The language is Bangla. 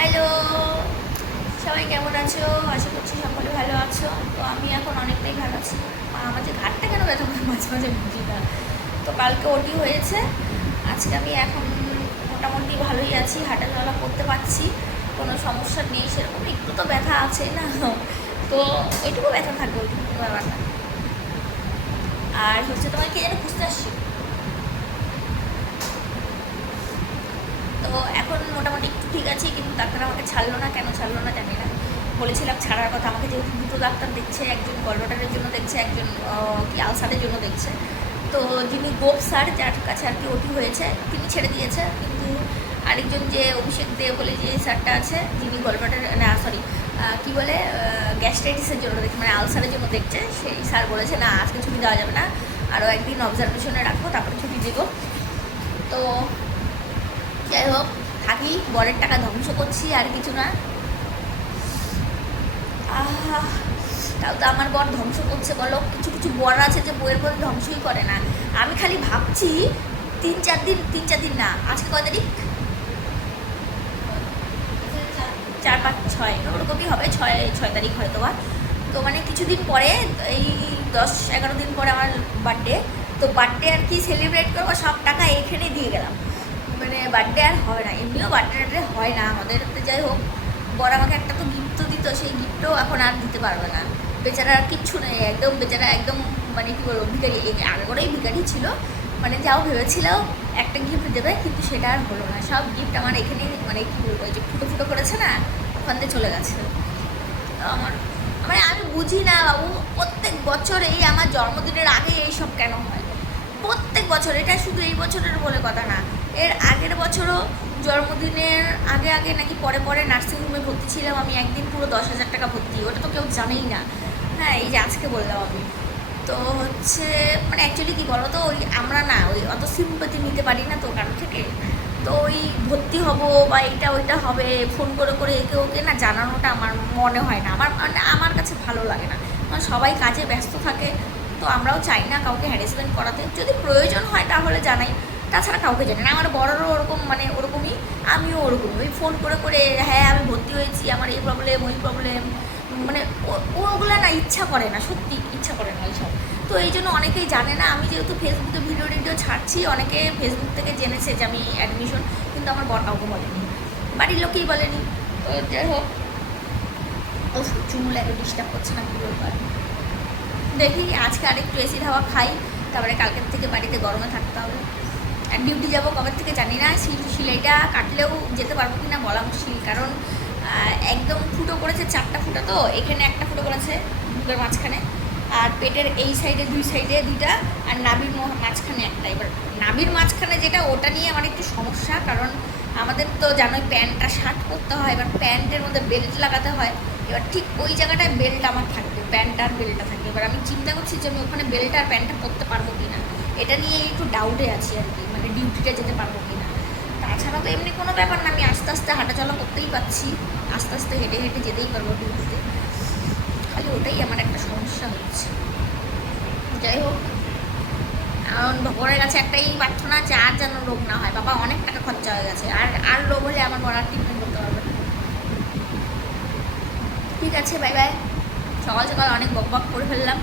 হ্যালো, সবাই কেমন আছো? আশা করছি সকলে ভালো আছো। তো আমি এখন অনেকটাই ভালো আছি। আমার যে ঘাটটা কেন ব্যথা করে মাঝে মাঝে বুঝি না। তো কালকে ওটি হয়েছে, আজকে আমি এখন মোটামুটি ভালোই আছি, হাঁটা চলা করতে পারছি, কোনো সমস্যা নেই সেরকম। একটু তো ব্যথা আছে না, তো ওইটুকু ব্যথা থাকবে, ওইটুকু ব্যাপার না। আর হচ্ছে তোমার কে যেন খুঁজতে আসছি। তো এখন মোটামুটি একটু ঠিক আছে, কিন্তু ডাক্তার আমাকে ছাড়লো না, কেন ছাড়লো না জানি না। বলেছিলাম ছাড়ার কথা, আমাকে যেহেতু দুটো ডাক্তার দেখছে, একজন গলব্লাডারের জন্য দেখছে, একজন কি আলসারের জন্য দেখছে। তো যিনি গোপ স্যার, যার কাছে আর কি ওটি হয়েছে, তিনি ছেড়ে দিয়েছে, কিন্তু আরেকজন যে অভিষেক দে বলে যে স্যারটা আছে, যিনি গলব্লাডার না সরি কী বলে গ্যাস্ট্রাইটিসের জন্য দেখছে, মানে আলসারের জন্য দেখছে, সেই স্যার বলেছে না আজকে ছুটি দেওয়া যাবে না, আরও একদিন অবজারভেশনে রাখবো, তারপরে ছুটি দেবো। তো যাই হোক, থাকি, বরের টাকা ধ্বংস করছি আর কিছু না। আহ, তাও তো আমার বর ধ্বংস করছে বলো। কিছু কিছু বর আছে যে বইয়ের পরে ধ্বংসই করে না। আমি খালি ভাবছি 3-4 দিন না, আজকে কয় তারিখ, 4-5-6 ওরকমই হবে, 6 তারিখ হয়তো বা। তো মানে কিছুদিন পরে, এই 10-11 দিন পরে আমার বার্থডে। তো বার্থডে আর কি সেলিব্রেট করবো, সব টাকা এখানে দিয়ে গেলাম, মানে বার্থডে আর হয় না, এমনিও বার্থডে হয় না আমাদের। তো যাই হোক, বর আমাকে একটা তো গিফট তো দিত, সেই গিফটও এখন আর দিতে পারবে না। বেচারা আর কিচ্ছু নেই, একদম বেচারা, একদম মানে কী বলবো, ভিখারি। আগে করেই ভিখারি ছিল, মানে যাও ভেবেছিল একটা গিফট দেবে, কিন্তু সেটা আর হলো না। সব গিফট আমার এখানেই, মানে কী বলবো, যে ফুটো ফুটো করেছে না, ওখান থেকে চলে গেছে। তো আমার, মানে আমি বুঝি না বাবু, প্রত্যেক বছর এই আমার জন্মদিনের আগে এইসব কেন হয়? প্রত্যেক বছর, এটা শুধু এই বছরের বলে কথা না, এর আগের বছরও জন্মদিনের আগে আগে নাকি পরে পরে নার্সিংহোমে ভর্তি ছিলাম আমি, একদিন পুরো 10,000 টাকা ভর্তি, ওটা তো কেউ জানেই না। হ্যাঁ, এই যে আজকে বললাম আমি। তো হচ্ছে মানে অ্যাকচুয়ালি কী বলো তো, ওই আমরা না ওই অত সিম্পাতি নিতে পারি না তো কারো থেকে। তো ওই ভর্তি হব বা এইটা ওইটা হবে, ফোন করে করে একে ওকে না জানানোটা আমার মনে হয় না, আমার মানে আমার কাছে ভালো লাগে না, কারণ সবাই কাজে ব্যস্ত থাকে। তো আমরাও চাই না কাউকে হ্যারাসমেন্ট করাতে, যদি প্রয়োজন হয় তাহলে জানাই, তাছাড়া কাউকে জানি না। আমার বড়রও ওরকম, মানে ওরকমই, আমিও ওরকমই, ওই ফোন করে করে হ্যাঁ আমি ভর্তি হয়েছি, আমার এই প্রবলেম ওই প্রবলেম, মানে ওগুলো না ইচ্ছা করে না, সত্যি ইচ্ছা করে না এইসব। তো এই জন্য অনেকেই জানে না, আমি যেহেতু ফেসবুকে ভিডিও টিডিও ছাড়ছি, অনেকে ফেসবুক থেকে জেনেছে যে আমি অ্যাডমিশন, কিন্তু আমার বর কাউকে বলেনি, বাড়ির লোকেই বলেনি। তো যাই হোক, ও চুল এত ডিস্টার্ব করছে না, কী ব্যাপার। দেখি আজকে আরেকটু এসির হাওয়া খাই, তারপরে কালকের থেকে বাড়িতে গরমে থাকতে হবে। আর ডিউটি যাবো কবে থেকে জানি না, সিলাইটা কাটলেও যেতে পারবো কি না বলা মুশকিল, কারণ একদম ফুটো করেছে, 4টা ফুটো, তো এখানে একটা ফুটো করেছে বুকের মাঝখানে, আর পেটের এই সাইডে 2 সাইডে 2টা, আর নাভির মাঝখানে একটা। এবার নাভির মাঝখানে যেটা, ওটা নিয়ে আমার একটু সমস্যা, কারণ আমাদের তো জানোই প্যান্টটা শার্ট করতে হয়, এবার প্যান্টের মধ্যে বেল্ট লাগাতে হয়, এবার ঠিক ওই জায়গাটায় বেল্ট আমার থাকবে, প্যান্ট আর বেল্টটা থাকবে। এবার আমি চিন্তা করছি যে আমি ওখানে বেল্ট আর প্যান্টটা পরতে পারবো কি না, এটা নিয়ে একটু ডাউটে আছি আর কি, মানে ডিউটিটা যেতে পারবো কি না। তাছাড়া তো এমনি কোনো ব্যাপার না, আমি আস্তে আস্তে হাঁটাচলা করতেই পারছি, আস্তে আস্তে হেঁটে হেঁটে যেতেই পারবো ডিউটিতে, খালি ওটাই আমার একটা সমস্যা হচ্ছে। যাই হোক, কারণ ভগবানের কাছে একটাই প্রার্থনা, যে আর যেন রোগ না হয়, বাবা অনেক টাকা খরচা হয়ে গেছে, আর আর রোগ হলে আমার বড় ট্রিটমেন্ট করতে পারবে না। ঠিক আছে, বাই বাই। সকাল সকাল অনেক বক বক করে ফেললাম।